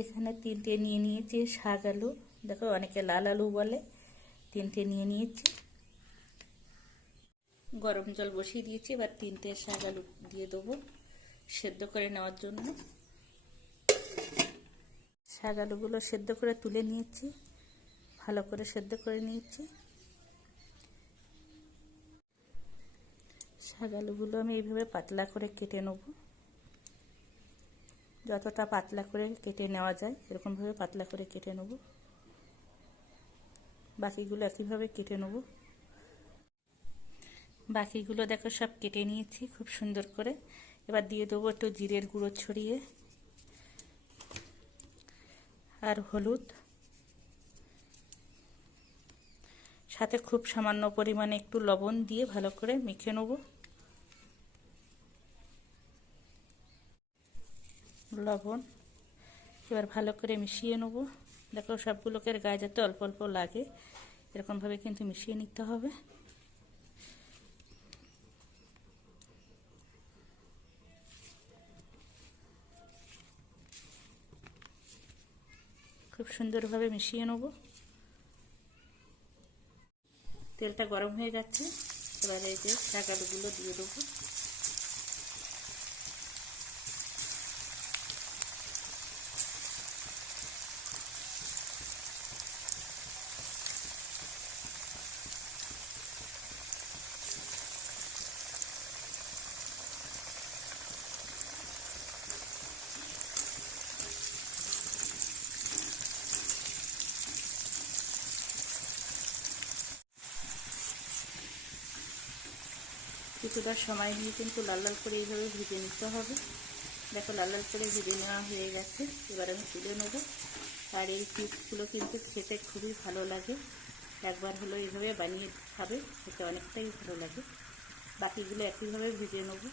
এখানে 3টে নিয়ে নিয়েছি শাক আলু। দেখো অনেকে লাল আলু বলে। 3টে নিয়ে নিয়েছি। গরম জল বসিয়ে দিয়েছি। এবার 3টে শাক আলু দিয়ে দেবো সেদ্ধ করে নেওয়ার জন্য। শাক আলুগুলো সেদ্ধ করে তুলে নিয়েছি, ভালো করে সেদ্ধ করে নিয়েছি। শাক আলুগুলো আমি এইভাবে পাতলা করে কেটে নেব। যতটা পাতলা করে কেটে নেওয়া যায় এরকমভাবে পাতলা করে কেটে নেব। বাকিগুলো একইভাবে কেটে নেব। বাকিগুলো দেখো সব কেটে নিয়েছি খুব সুন্দর করে। এবার দিয়ে দেবো একটু জিরের গুঁড়ো ছড়িয়ে, আর হলুদ, সাথে খুব সামান্য পরিমাণে একটু লবণ দিয়ে ভালো করে মেখে নেব। লবণ এবার ভালো করে মিশিয়ে নেব। দেখো সবগুলোকে গায়ে যাতে অল্প অল্প লাগে এরকমভাবে কিন্তু মিশিয়ে নিতে হবে। খুব সুন্দরভাবে মিশিয়ে নেব। তেলটা গরম হয়ে গেছে। এবার এই যে শাক আলুগুলো দিয়ে দেবো। কিছুটা সময় নিয়ে কিন্তু লাল লাল করে এইভাবে ভেজে নিতে হবে। দেখো লাল লাল করে ভেজে নেওয়া হয়ে গেছে। এবার আমি তুলে নেবো। আর এই চিপসগুলো কিন্তু খেতে খুবই ভালো লাগে। একবার হলো এইভাবে বানিয়ে খাবে, খেতে অনেকটাই ভালো লাগে। বাকিগুলো একইভাবে ভেজে নেবো।